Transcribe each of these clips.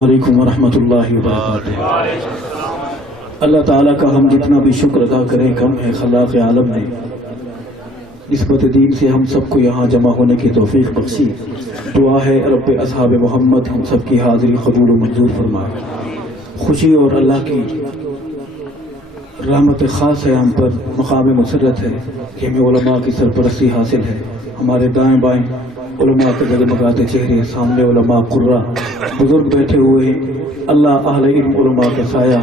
علیکم ورحمۃ اللہ وبرکاتہ۔ اللہ تعالیٰ کا ہم جتنا بھی شکر ادا کریں کم ہے۔ خلاق عالم نے نسبت دین سے ہم سب کو یہاں جمع ہونے کی توفیق بخشی۔ دعا ہے رب اصحاب محمد ہم سب کی حاضری قبول و منظور فرمائے۔ خوشی اور اللہ کی رحمت خاص ہے ہم پر، مقام مسرت ہے کہ ہمیں علماء کی سرپرستی حاصل ہے۔ ہمارے دائیں بائیں علماء کے جگمگاتے چہرے، سامنے علماء قرہ بزرگ بیٹھے ہوئے ہیں۔ اللہ اہل علم علماء کا سایہ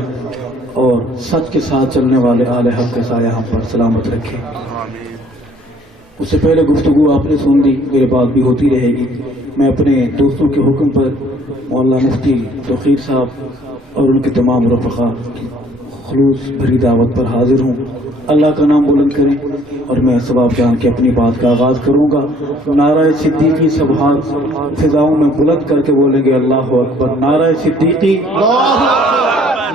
اور سچ کے ساتھ چلنے والے اہل حق کا سایہ ہم پر سلامت رکھے۔ اس سے پہلے گفتگو آپ نے سن لی، میرے بات بھی ہوتی رہے گی۔ میں اپنے دوستوں کے حکم پر مولانا مفتی توقیر صاحب اور ان کے تمام رفقا خلوص بھری دعوت پر حاضر ہوں۔ اللہ کا نام بلند کریں اور میں ثواب جان کے اپنی بات کا آغاز کروں گا۔ نعرہ صدیقی سب ہاتھ فضاؤں میں بلند کر کے بولیں گے اللہ اکبر۔ نعرہ صدیقی،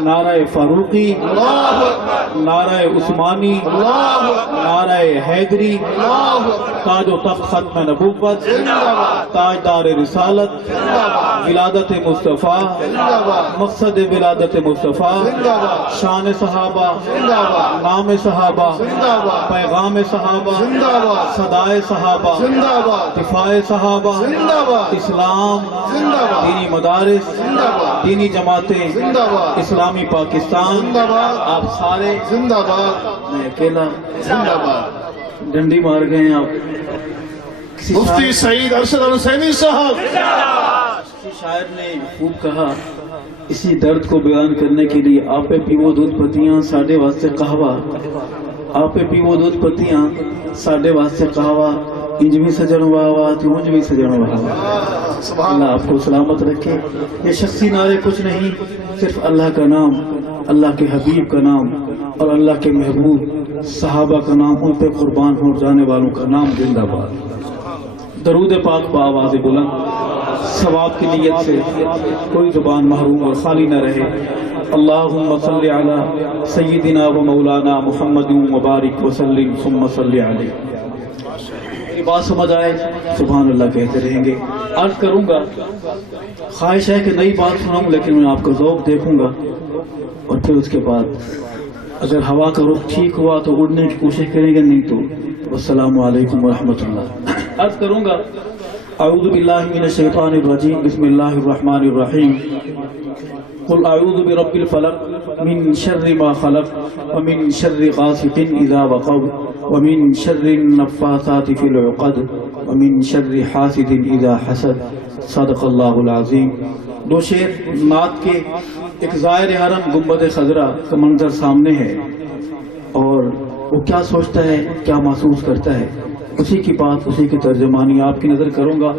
نعرہ فاروقی، نعرہ عثمانی، نعرہ حیدری، تاج و تخت ختم نبوت، تاجدار رسالت، ولادت مصطفیٰ، مقصد ولادت مصطفیٰ، شان صحابہ، نام صحابہ، پیغام صحابہ، صدائے صحابہ، دفاع صحابہ، اسلام، دینی مدارس، دینی جماعتیں، اسلامی پاکستان، آپ سارے زندہ باد۔ میں اکیلا زندہ باد ڈنڈی مار گئے ہیں آپ۔ مفتی سعید ارشد الحسینی صاحب، کسی شاعر نے خوب کہا، اسی درد کو بیان کرنے کے لیے آپے پیو دودھ پتیاں ساڈے واسطے قہوہ، آپے پیو دودھ پتیاں ساڈے واسطے قہوہ، انج بھی سجن واہ واہ تو انج بھی سجن واہ واہ۔ اللہ آپ کو سلامت رکھے۔ یہ شخصی نعرے کچھ نہیں، صرف اللہ کا نام، اللہ کے حبیب کا نام اور اللہ کے محبوب صحابہ کا نام، ان پہ قربان ہو جانے والوں کا نام زندہ باد۔ درود پاک بآواز بلند، ثواب کی نیت سے کوئی زبان محروم اور خالی نہ رہے۔ اللہم صلی علی سیدنا و مولانا محمد مبارک وسلم ثم صلی علیہ۔ میری بات سمجھ آئے سبحان اللہ کہتے رہیں گے۔ عرض کروں گا، خواہش ہے کہ نئی بات سناؤں لیکن میں آپ کا ذوق دیکھوں گا اور پھر اس کے بعد اگر ہوا کا رخ ٹھیک ہوا تو اڑنے کی کوشش کریں گے، نہیں تو السلام علیکم ورحمۃ اللہ۔ عرض کروں گا، اعوذ باللہ من الشیطان الرجیم، بسم اللہ الرحمن الرحیم۔ قل اعوذ برب الفلق من شر ما خلق ومن شر غاسق اذا وقب ومن شر النفاثات في العقد ومن شر حاسد اذا حسد۔ صدق اللہ العظیم۔ دو شعر نعت کے، ایک زائر حرم گنبد خضرا کا منظر سامنے ہے اور وہ کیا سوچتا ہے، کیا محسوس کرتا ہے، اسی کی بات، اسی کی ترجمانی آپ کی نظر کروں گا۔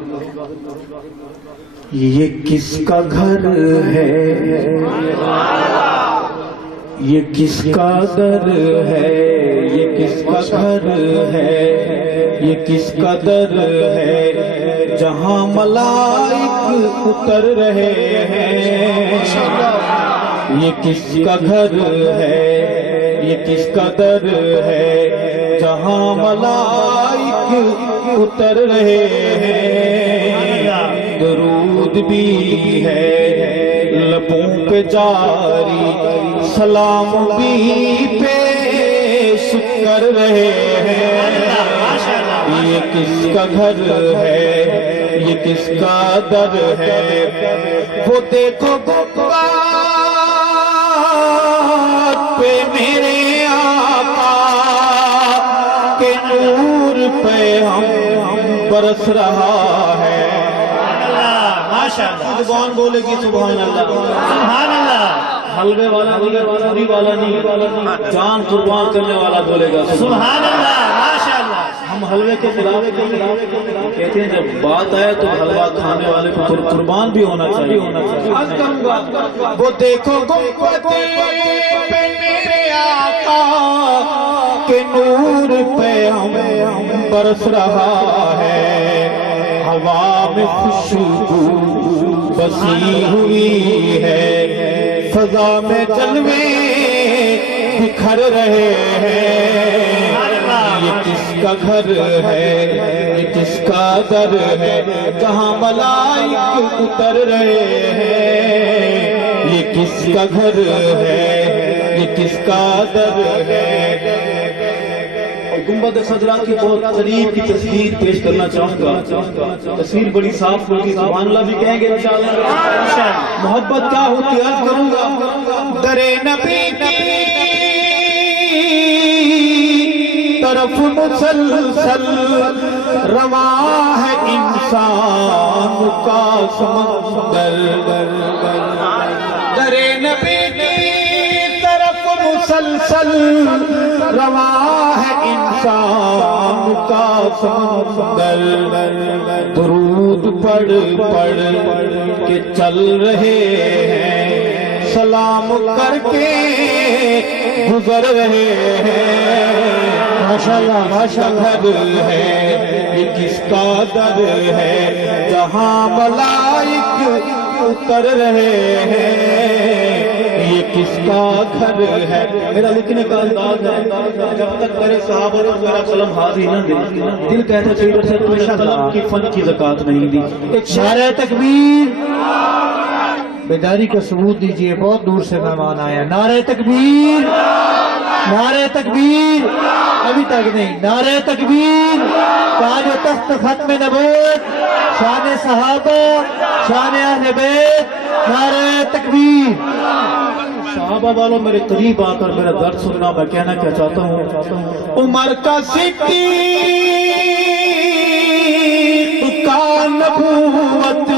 یہ کس کا گھر ہے، یہ کس کا در ہے، یہ کس کا گھر ہے، یہ کس کا در ہے، جہاں ملائک اتر رہے ہیں۔ یہ کس کا گھر ہے، یہ کس کا در ہے، جہاں ملائک اتر رہے ہیں۔ درود بھی ہے لبوں پہ جاری، سلام بھی پیش کر رہے ہیں۔ یہ کس کا گھر ہے، یہ کس کا در ہے، وہ دیکھو گنبد پہ میرے آقا کے نور پہ ہم برس رہا ہے۔ زبان بولے گی سبحان اللہ، سبحان اللہ۔ حلوے والا نہیں، پوری والا نہیں، جان قربان کرنے والا بولے گا سبحان اللہ، ماشاء اللہ۔ ہم حلوے کے خلاف کہتے ہیں، جب بات آئے تو حلوہ کھانے والے کو قربان بھی ہونا چاہیے۔ وہ دیکھو گنبد پہ میرے آقا کے نور پہ ہم برس رہا ہے۔ ہوا میں خوشبو بسی ہوئی ہے، فضا میں جلوے بکھر رہے ہیں۔ یہ کس کا گھر ہے، یہ کس کا در ہے، جہاں ملائک اتر رہے ہیں، یہ کس کا گھر ہے، یہ کس کا در ہے۔ اور گنبد خضرا کی بہت قریب کی تصویر پیش کرنا چاہوں گا، تصویر بڑی صاف ہوگی، سبحان اللہ بھی کہیں گے انشاءاللہ۔ محبت کیا ہوتی ہے عرض کروں گا، در نبی کی طرف مسلسل رواں ہے انسان کا سمندر، در نبی کی طرف مسلسل رواں ہے انسان کا سمندر، درود پڑھ پڑھ کے چل رہے ہیں، سلام کر کے گزر رہے ہیں، ماشاءاللہ ماشاءاللہ گھر ہے، یہ کس کا در ہے، جہاں ملائک اتر رہے ہیں، یہ کس کا گھر ہے۔ میرا لکھنے کا انداز ہے، جب تک میرے صحابہ نے میرا قلم حاضر نہ دے، دل کہتا چاہیے سے تو نے قلم کی فن کی زکات نہیں دی۔ ایک نعرہ تکبیر، بیداری کا ثبوت دیجئے، بہت دور سے مہمان آیا۔ نعرہ تکبیر، نعرہ تکبیر، ابھی تک نہیں، نعرہ تکبیر، تاج و تخت ختم نبوت، شان صحابہ، شان اہل بیت، نعرہ تکبیر۔ صحابہ والوں میرے قریب آ کر میرا درد سننا، میں کہنا کیا چاہتا ہوں، عمر کا صدیق کا نبوت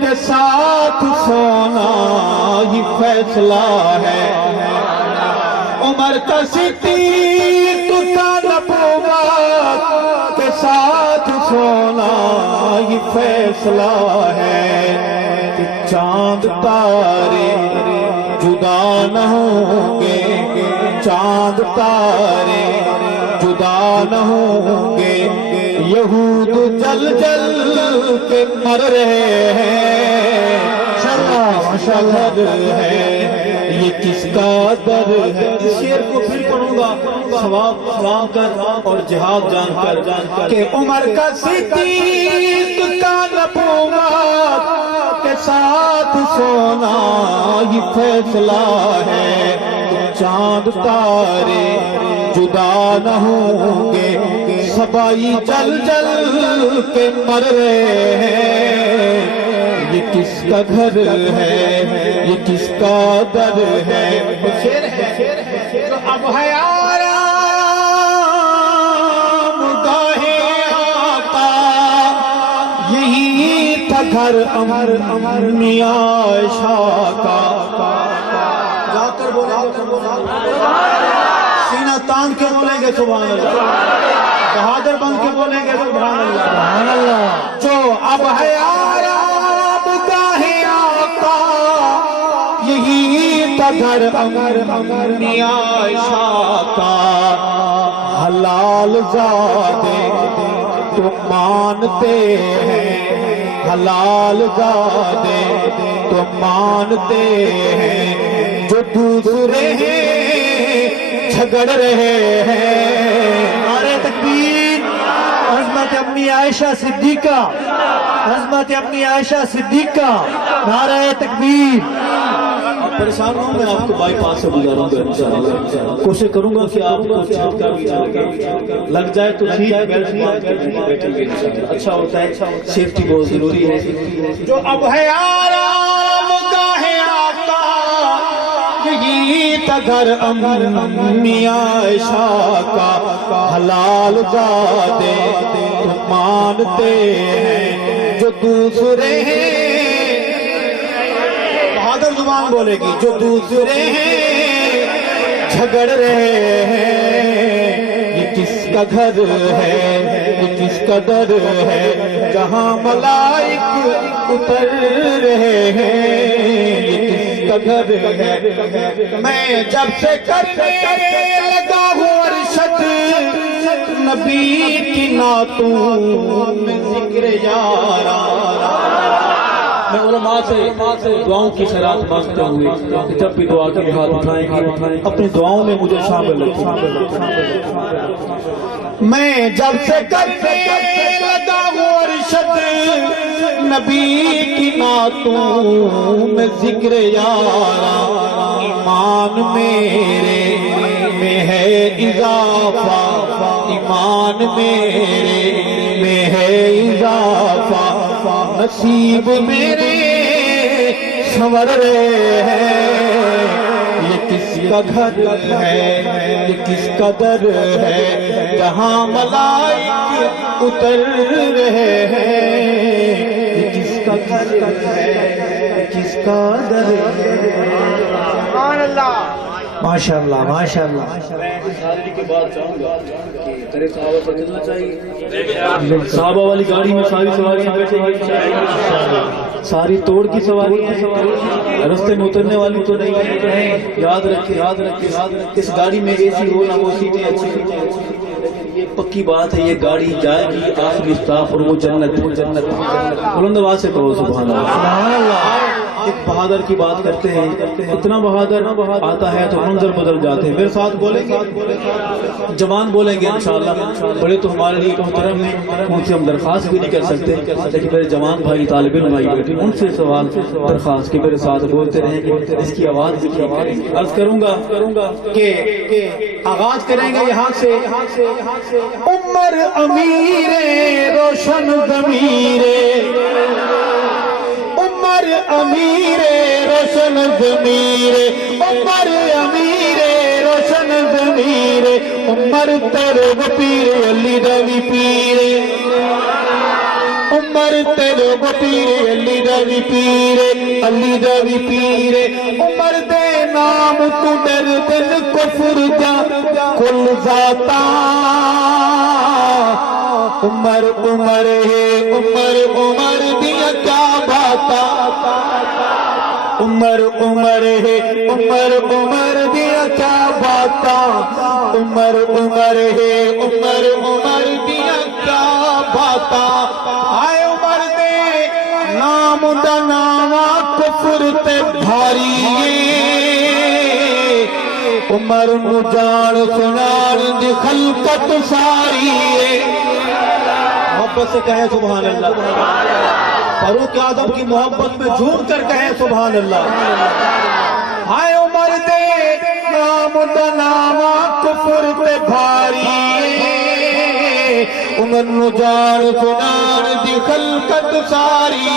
کے ساتھ سونا یہ فیصلہ ہے، عمر کا صدیق کا نبوت کے ساتھ سونا یہ فیصلہ ہے، کہ چاند تارے جدا نہ ہوں گے، چاند تارے جدا نہ ہوں گے، یہود جل جل کے مر رہے ہیں، ماشاءاللہ ہے، یہ کس کا در ہے۔ اس شعر کو پھر پڑھوں گا ثواب پا کر اور جہاد جان کر، کہ عمر کا صدیق کا نبوت کے ساتھ سونا یہ فیصلہ ہے، چاند تارے جدا نہ ہوں گے، سبائی جل جل کے مر رہے ہیں، یہ کس کا گھر ہے، یہ کس کا در ہے۔ شعر ہے تو اب ہے آرام گاہ آقا، یہی تھا گھر امی عائشہ کا، جا کر بولیں گے سینہ تان کے بولیں گے سبحان اللہ، بہادر بن کے بولیں گے سبحان اللہ، سبحان اللہ۔ جو اب ہے آرام گاہ آقا، یہی تھا گھر امی عائشہ کا، حلال زادے تو مانتے ہیں، حلال زادے تو مانتے ہیں، جو دوسرے ہیں جھگڑ رہے ہیں۔ نعرہ تکبیر، عظمت امی عائشہ صدیقہ، عظمت امی عائشہ صدیقہ، نعرہ تکبیر۔ پریشان ہوں میں آپ کو بائی پاس سے گزاروں گا انشاءاللہ، کوشش کروں گا کہ آپ کو چھٹکا بھی لگ جائے تو سیٹ بیلٹ مار کر بیٹھیں گے انشاءاللہ، اچھا ہوتا ہے، سیفٹی بہت ضروری ہے۔ جو اب ہے آرام گاہ آقا، یہی تھا گھر امی عائشہ کا، حلال زادے مانتے ہیں، جو دوسرے ہیں بہادر زبان بولے گی، جو دوسرے ہیں جھگڑ رہے ہیں، یہ کس کا گھر ہے، یہ کس کا در ہے، جہاں ملائک اتر رہے ہیں، یہ کس کا گھر ہے۔ میں جب سے کرنے لگا ہوں ارشد نبی کی نعتوں میں ذکر یارا، میں علماء سے دعاؤں کی خیرات مانگتے ہوئے کہ جب بھی دعا کے ہاتھ اٹھائیں گے اپنی دعاؤں میں مجھے شامل رکھیں۔ میں جب سے کرنے لگا ہوں ارشد نبی کی نعتوں میں ذکر یارا، ایمان میرے میں ہے اضافہ، ایمان میرے میں ہے اضافہ، نصیب میرے سنور رہے ہیں۔ یہ کس کا گھر ہے، یہ کس کا در ہے، جہاں ملائک اتر رہے ہیں۔ یہ کس کا گھر ہے، یہ کس کا در ہے۔ ماشاء اللہ ماشاء اللہ۔ شادی کے بعد چاہوں گا کہ تیرے صحابہ پر چلنا چاہیے، صحابہ والی گاڑی میں ساری سواریاں بیٹھے ہیں، ساری توڑ کی سواریاں ہیں، رستے میں اترنے والی تو نہیں ہے۔ یاد رکھے اس گاڑی میں اے سی ہو نہ وہ سیٹیں اچھی، یہ پکی بات ہے، یہ گاڑی جائے گی آخری اسٹاپ اور وہ جنت۔ بلند آواز سے کہو سبحان اللہ۔ ایک بہادر کی بات کرتے ہیں، اتنا بہادر آتا ہے تو منظر بدل جاتے ہیں۔ میرے ساتھ بولیں گے، جوان بولیں گے انشاءاللہ۔ بڑے تو ہمارے لیے محترم ہیں، ان سے ہم درخواست بھی نہیں کر سکتے، لیکن میرے جوان بھائی طالب علم بھائی بیٹھے ان سے سوال درخواست کہ میرے ساتھ بولتے رہیں گے، اس کی آواز بھی عرض کروں گا کہ آغاز کریں گے یہاں سے۔ عمر امیر روشن ضمیر، عمر امیر روشن ضمیر، عمر امیر روشن ضمیر، عمر تیرے وہ پیر علی دا وی پیر، عمر تیرے وہ پیر علی دا وی پیر، علی دا وی پیر، عمر دے نام تو ڈر دل کفر جا کل ذاتا، عمر عمر ہے عمر عمر دیا کیا باتا، عمر عمر ہے عمر عمر دیا کیا باتا، عمر عمر ہے عمر عمر دیا کیا باتا، آئے عمر دے نام دا ناما کفر تے بھاری، عمر نو جان سنان دی خلقت ساری، محبت سے کہیں سبحان اللہ، فاروق اعظم کی محبت میں جھوم کر کہیں سبحان اللہ۔ ہائے عمر دے نام دا ناما کفر تے بھاری، عمر نو جان سنان دی خلقت ساری،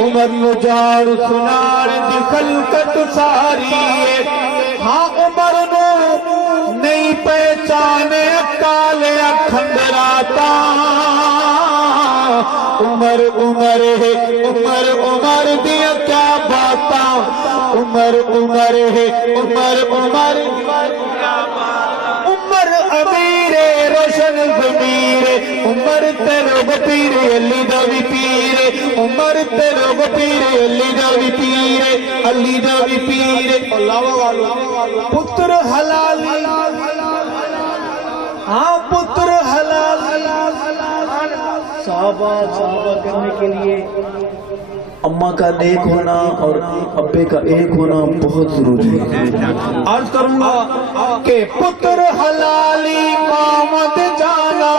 عمر نو جان سنان دی خلقت ساری، ہاں عمر نو نہیں پہچانے کالے کھنڈراتا، عمر عمر ہے عمر عمر دیا کیا باتا، عمر عمر ہے عمر عمر، عمر امیر روشن ضمیر، عمر تیرے وہ پیر علی دا وی پیر، عمر تیرے وہ پیر علی دا وی پیر، علی دا وی پیر، پتر حلالی، ہاں پتر حلالی، صحابہ کرنے کے لیے اماں کا نیک ہونا اور ابے کا ایک ہونا بہت ضروری ہے۔ عرض کروں گا کہ پتر حلالی مامد جانا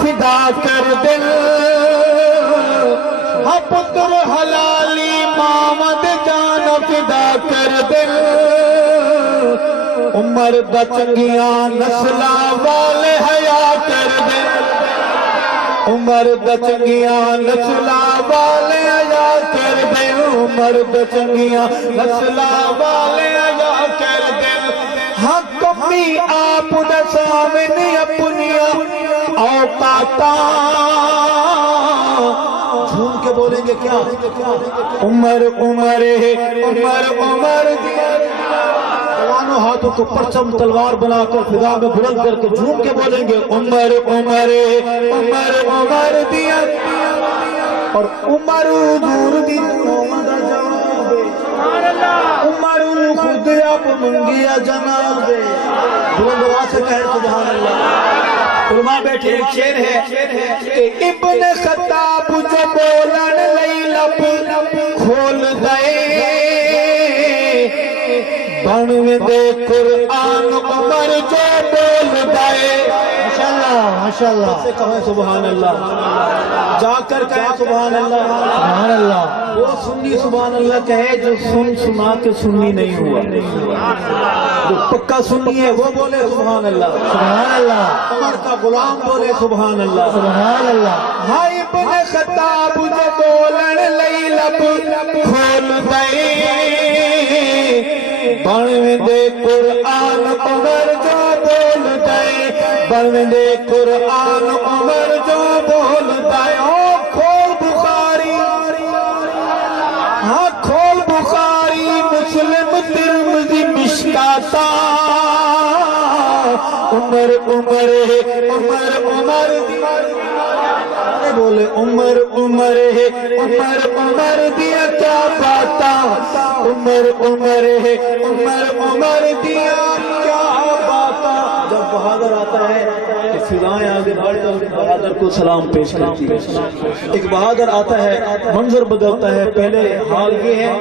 فدا کر دل، ہاں پتر حلالی مامد جانا فدا کر دل، عمر دا چنگیاں نسلہ والے حیا کر دل، عمر دا چنگیاں نسلہ والے حیا کر دے، عمر دا چنگیاں نسلہ والے حیا کر دے، ہاں کمی آپ دا سامنے اپنیا اوقاتا، جھوم کے بولیں گے کیا؟ عمر عمر ہے عمر عمر دیا، جوانوں ہاتھوں کو پرچم تلوار بنا کر فضا میں بلند کر کے جھوم کے بولیں گے عمر عمر عمر عمر دیا، اور عمر دور دی محمد جواب، عمر خود اب منگیا جناب، بلند آواز سے کہے سبحان اللہ۔ علماء بیٹھے ایک شعر ہے کہ ابن خطاب جو بولن لئی لب کھول دے بنویں دے قرآن عمر جو بول دے ماشاءاللہ ماشاءاللہ سے کہیں سبحان اللہ، جا کر کہیں سبحان اللہ۔ سبحان اللہ وہ سنی سبحان اللہ کہے جو سن سنا کے سنی نہیں ہوا، جو پکا سنی ہے وہ بولے سبحان اللہ، سبحان اللہ عمر کا غلام بولے سبحان اللہ۔ سبحان اللہ ہائی ابن خطاب جو بولن لئی لب کھول دے بنویں دے قرآن عمر جو بول دے بنویں دے قرآن عمر جو بول دے او کھول بخاری، ہاں کھول بخاری مسلم ترمذی مشکاتا عمر عمر ہے عمر عمر بولے عمر عمر ہے عمر عمر دیا کیا باتا عمر عمر ہے عمر عمر دیا کیا باتا۔ جب بہادر آتا ہے تو فضائیں آگے بڑھ کر بہادر کو سلام پیش کرتی ہے۔ ایک بہادر آتا ہے منظر بدلتا ہے، پہلے حال یہ ہے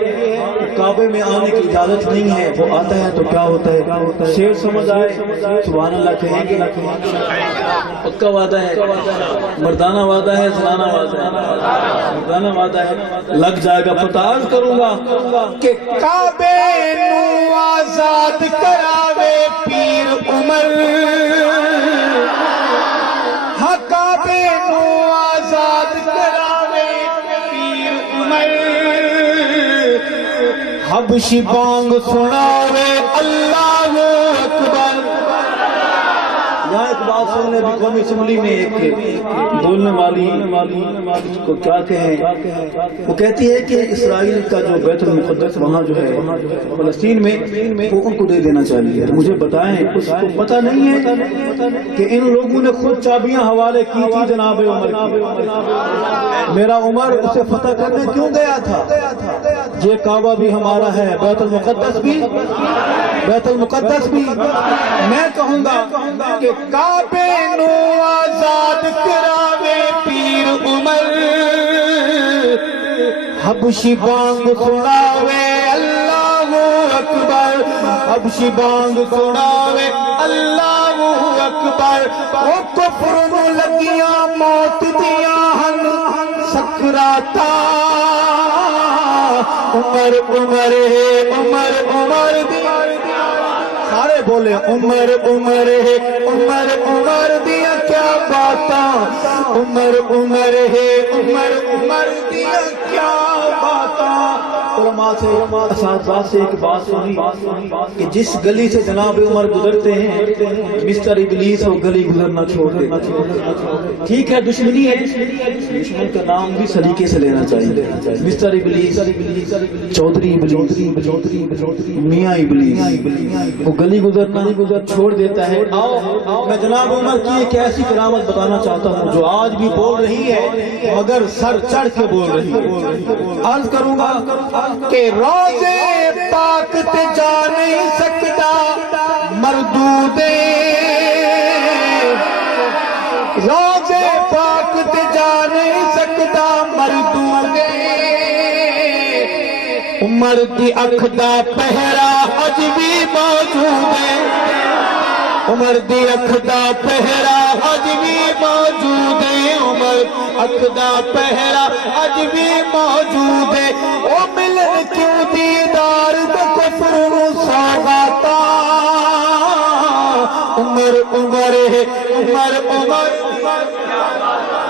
کہ کعبے میں آنے کی اجازت نہیں ہے، وہ آتا ہے تو کیا ہوتا ہے، شیر سمجھ آئے سبحان اللہ کہیں گے، پکا وعدہ ہے، مردانہ وعدہ ہے، زنانہ وعدہ ہے، مردانہ وعدہ ہے، لگ جائے گا پتہ۔ عرض کروں گا کہ کعبے نو آزاد کراوے پیر عمر، ہاں کعبے نو آزاد کراوے پیر عمر، حبشی بانگ سناوے اللہ اکبر۔ یہاں ایک بات سننے بھی قومی اسمبلی میں ایک بولنے والی کو کیا کہیں، وہ کہتی ہے کہ اسرائیل کا جو بیت المقدس وہاں جو ہے فلسطین میں وہ ان کو دے دینا چاہیے۔ مجھے بتائیں اس کو پتہ نہیں ہے کہ ان لوگوں نے خود چابیاں حوالے کی تھی جناب عمر کی، میرا عمر اسے فتح کرنے کیوں گیا تھا؟ یہ کعبہ بھی ہمارا ہے، بیت المقدس بھی، بیت المقدس بھی۔ میں کہوں گا کہ کعبے نو آزاد کراوے پیر عمر، حبشی بانگ سناوے اللہ اکبر، حبشی بانگ سناوے اللہ اکبر۔ او کفر نو لگیاں موت دیاں ہن سکراتا عمر عمر ہے عمر عمر دیا، سارے بولے عمر عمر ہے عمر عمر دیا کیا باتاں، عمر عمر ہے عمر عمر دیا کیا باتاں۔ علماء سے اساتذہ سے ایک بات سنی کہ جس گلی سے جناب عمر گزرتے ہیں مسٹر ابلیس وہ گلی گزرنا چھوڑ دے۔ ٹھیک ہے دشمنی ہے، دشمن کا نام بھی سلیقے سے لینا چاہیے، مسٹر ابلیس، چودھری ابلیس، میاں ابلیس، وہ گلی گزرنا چھوڑ دیتا ہے۔ آؤ میں جناب عمر کی ایک ایسی کرامت بتانا چاہتا ہوں جو آج بھی بول رہی ہے مگر سر چڑھ کے بول رہی ہے۔ عرض کروں گا کہ روزے پاک تے جا نہیں سکتا مردودے، روزے پاک تے جا نہیں سکتا مردودے، عمر دی اکھ دا پہرا اج بھی موجود ہے، عمر دی اکھ دا پہرا اج بھی موجود ہے، عمر اکھ دا پہرا اج بھی موجود ہے۔ او ملن کیوں دیدار دا کفر نو سوغاتا عمر عمر ہے عمر عمر۔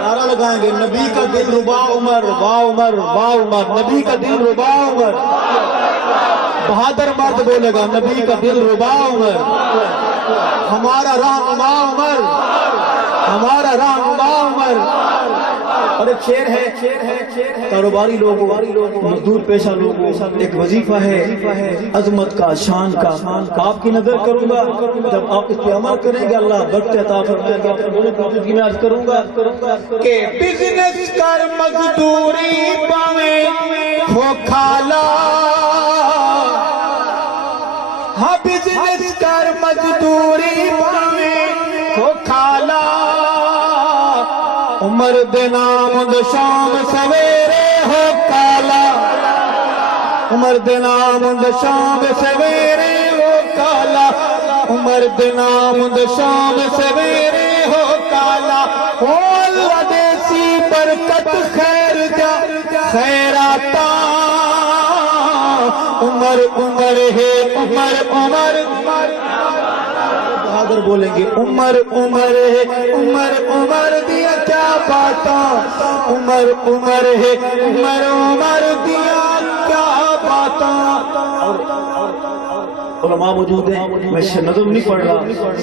نعرہ لگائیں گے نبی کا دل ربا عمر، واہ عمر واہ عمر، نبی کا دل ربا عمر۔ بہادر مرد بولے گا نبی کا دل ربا عمر، ہمارا رہنما عمر، ہمارا رہنما عمر۔ اور ایک شعر ہے، کاروباری لوگوں، مزدور پیشہ لوگوں، ایک وظیفہ ہے عظمت کا، شان کا۔ آپ کی نظر کروں گا جب آپ اس پہ عمل کریں گے اللہ برکت عطا فرمائے گا۔ موجودگی میں عرض کروں گا کہ بزنس کر مزدوری پاویں ہو کھالا، ہاں بزنس کر مزدوری پاویں ہو کھالا، عمر دے نام دے شام سویرے ہو کالا، عمر دے نام دے شام سویرے ہو کالا عمر دے نام دے شام سویرے ہو کالا او اللہ دیسی برکت خیر دیا خیراتا عمر عمر ہے عمر عمر بہادر بولیں گے عمر عمر ہے عمر عمر دیا کیا باتا عمر عمر ہے عمر عمر دیا کیا باتا علماء موجود ہیں، میں نظم نہیں پڑھ رہا،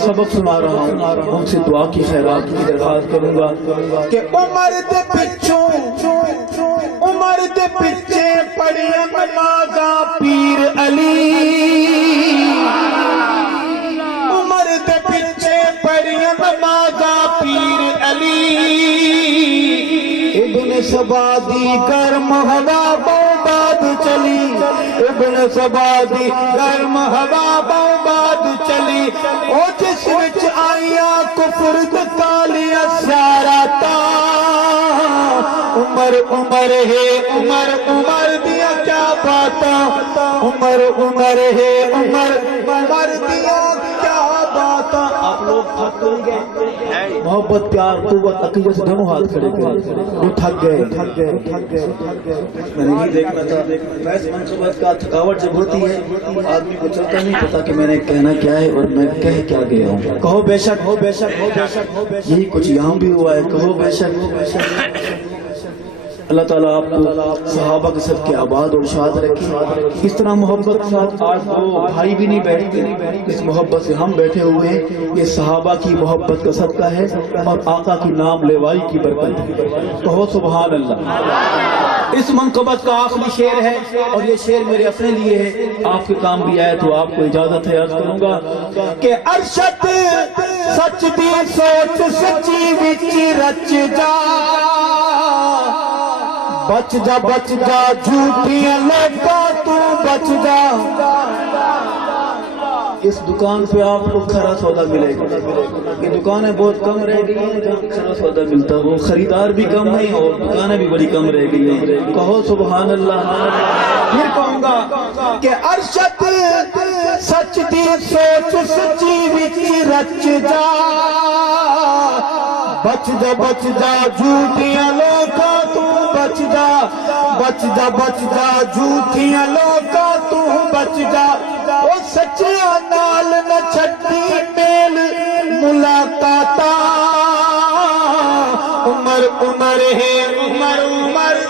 سبق سنا رہا ہوں، ان سے دعا کی خیرات کی درخواست کروں گا کہ عمر دے پچھوں عمر دے پچھے پڑی نمازاں پیر علی عمر دے پچھے پڑی نمازاں پیر علی ابن سبا دی گرم ہوا باد چلی ابن سبا دی گرم ہوا باد چلی او جس وچ آیا کفر دے کالیا سارا تا عمر عمر ہے عمر عمر دیا کیا باتا عمر عمر ہے عمر عمر دیا کیا باتا آپ لوگ تھک گئے، محبت پیار قوت عقیدت سے دونوں ہاتھ کھڑے کریں، وہ تھک گئے میں نہیں دیکھنا تھا بحث منصوبت کا تھکاوٹ جب ہوتی ہے آدمی کو چلتا نہیں پتا کہ میں نے کہنا کیا ہے اور میں کہہ کیا گیا ہوں، کہو بے شک ہو بے شک ہو بے شک ہو بے شک، یہی کچھ یہاں بھی ہوا ہے، کہو بے شک ہو بے شک۔ اللہ تعالیٰ آپ کو صحابہ کے سب کے آباد اور شاد رکھے، اس طرح محبت کے ساتھ آج دو بھائی بھی نہیں بیٹھتے، اس محبت سے ہم بیٹھے ہوئے ہیں، یہ صحابہ کی محبت کا صدقہ ہے اور آقا کی نام لیوائی کی برکت ہے، کہو سبحان اللہ۔ اس منقبت کا آخری شعر ہے اور یہ شعر میرے اپنے لیے ہے، آپ کے کام بھی آئے تو آپ کو اجازت ہے، عرض کروں گا کہ ارشد سچ دی سوچ سچی وچ رچ جا بچ جا جھوٹیاں لوکاں تو بچ جا اس دکان پہ آپ کو کھرا سودا ملے گا، یہ دکانیں بہت کم رہ گئی ہیں جہاں کھرا سودا ملتا ہے، وہ خریدار بھی کم نہیں اور دکانیں بھی بڑی کم رہ گئی ہیں، کہو سبحان اللہ۔ پھر کہوں گا کہ ارشد سچ دی سوچ سچی وچ رچ جا بچ جا جھوٹیاں لوکاں تو بچ جا جھوٹیاں لوکاں تو بچ جا او سچیاں نال نہ چھڈی میل ملاقاتاں عمر عمر ہے عمر عمر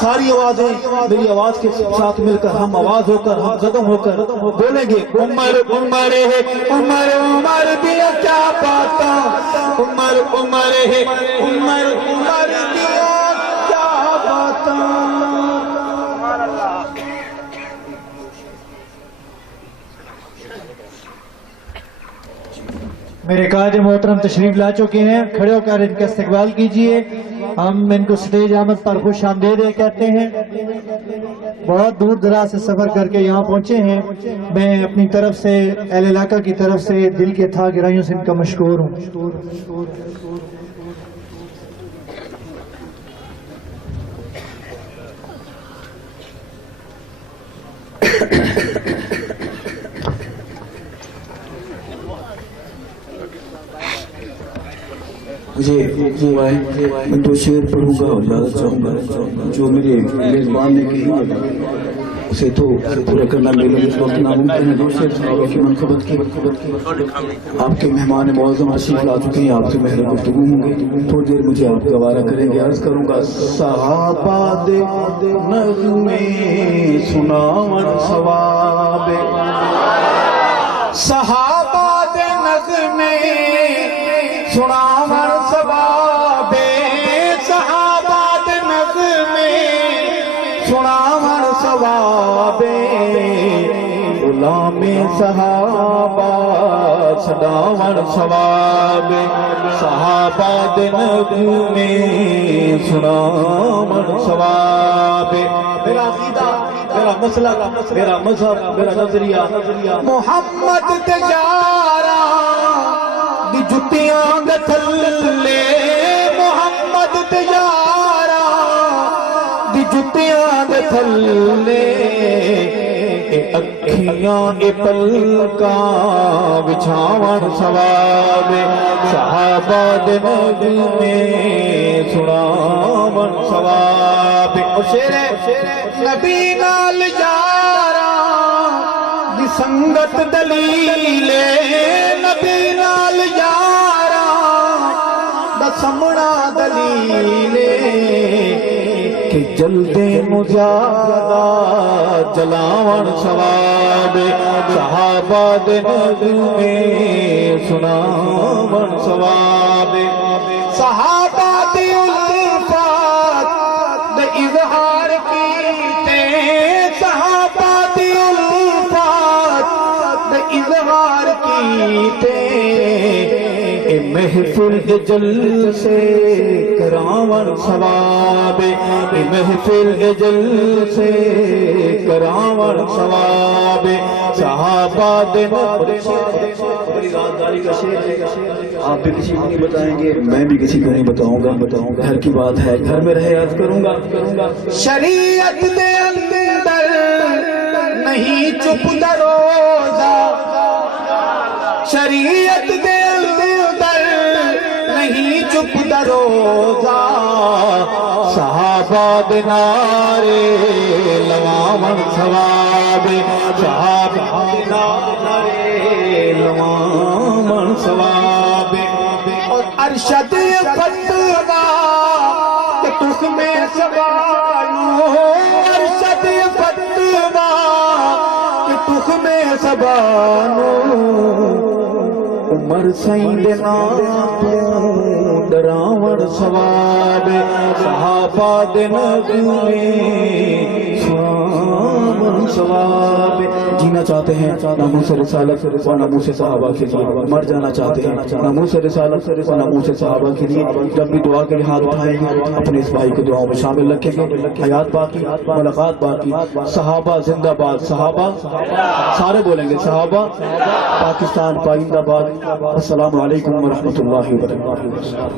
ساری آوازیں میری آواز کے ساتھ مل کر ہم آواز ہو کر ہم قدم ہو کر بولیں گے عمر عمر ہے عمر عمر دیا کیا باتا عمر عمر ہے عمر عمر دیا کیا باتا۔ میرے قائد محترم تشریف لا چکے ہیں، کھڑے ہو کر ان کا استقبال کیجئے، ہم ان کو سٹیج آمد پر خوش آمدید کہتے ہیں، بہت دور دراز سے سفر کر کے یہاں پہنچے ہیں، میں اپنی طرف سے اہل علاقہ کی طرف سے دل کے تھا گرائیوں سے ان کا مشکور ہوں۔ مجھے میں دو شعر پڑھوں گا اور اجازت چاہوں گا، جو میرے میزبان نے کہی اسے تو پورا کرنا میرے اس وقت ناممکن ہے۔ دو شعر صحابہ کی منقبت کی، آپ کے مہمان معظم تشریف لا چکے ہیں، آپ سے مہر گفتگو ہوں گے، تھوڑی دیر مجھے آپ گوارا کریں گے، عرض کروں گا صحابہ دے نغمے سناون ثواب، صحابہ دے نغمے سناون ثواب، صحابہ دے نغمے سناون ثواب، غلام صحابہ سناون ثواب، صحابہ دے نغمے سناون ثواب۔ میرا عقیدہ، میرا مسلک، میرا مذہب، میرا نظریہ محمد دے یاراں دی جتیاں دے تھلے، محمد دے یاراں دی جتیاں دے تھلے اکھیاں اے پلکاں وچھاون ثواب صحابہ دے نغمے سناون ثواب او شعر نبی نال یاراں دی سنگت دلیل نبی نال یاراں دا سمنا دلیل کہ جلدے مزادہ جلاون ثواب صحابہ دے نغمے سناون ثواب صحابہ دی الفات دے اظہار کیتے صحابہ دی الفات دے اظہار کیتے اے محفل جلسے کراون ثواب اے محفل جلسے کراون ثواب صحابہ دے بڑی رازداری کا شعر ہے، آپ بھی کسی کو نہیں بتائیں گے، میں بھی کسی کو نہیں بتاؤں گا، گھر کی بات ہے، گھر میں رہے یاد کروں گا۔ شریعت دے اندر نہیں چپ دروزہ شریعت دے اندر نہیں چپ دروزہ صحابہ دے نعرے لواون ثواب صحابہ دے نعرے لواون ثواب اور ارشد فتویٰ کہ تخ میں سبانو ارشد فتویٰ کہ تخ میں سبانو عمر سائیں دے نام ڈراون ثواب صحابہ دے نغمے سناون ثواب جینا چاہتے ہیں ناموس رسالت و ناموس صحابہ کے لیے، مر جانا چاہتے ہیں ناموس رسالت و ناموس صحابہ کے لیے، جب بھی دعا کے لیے ہاتھ اٹھائیں گے اپنے اس بھائی کو دعاؤں میں شامل رکھیں گے، حیات باقی ملاقات باقی، صحابہ زندہ باد، صحابہ سارے بولیں گے صحابہ، پاکستان پائندہ باد۔ السلام علیکم ورحمۃ اللہ وبرکاتہ۔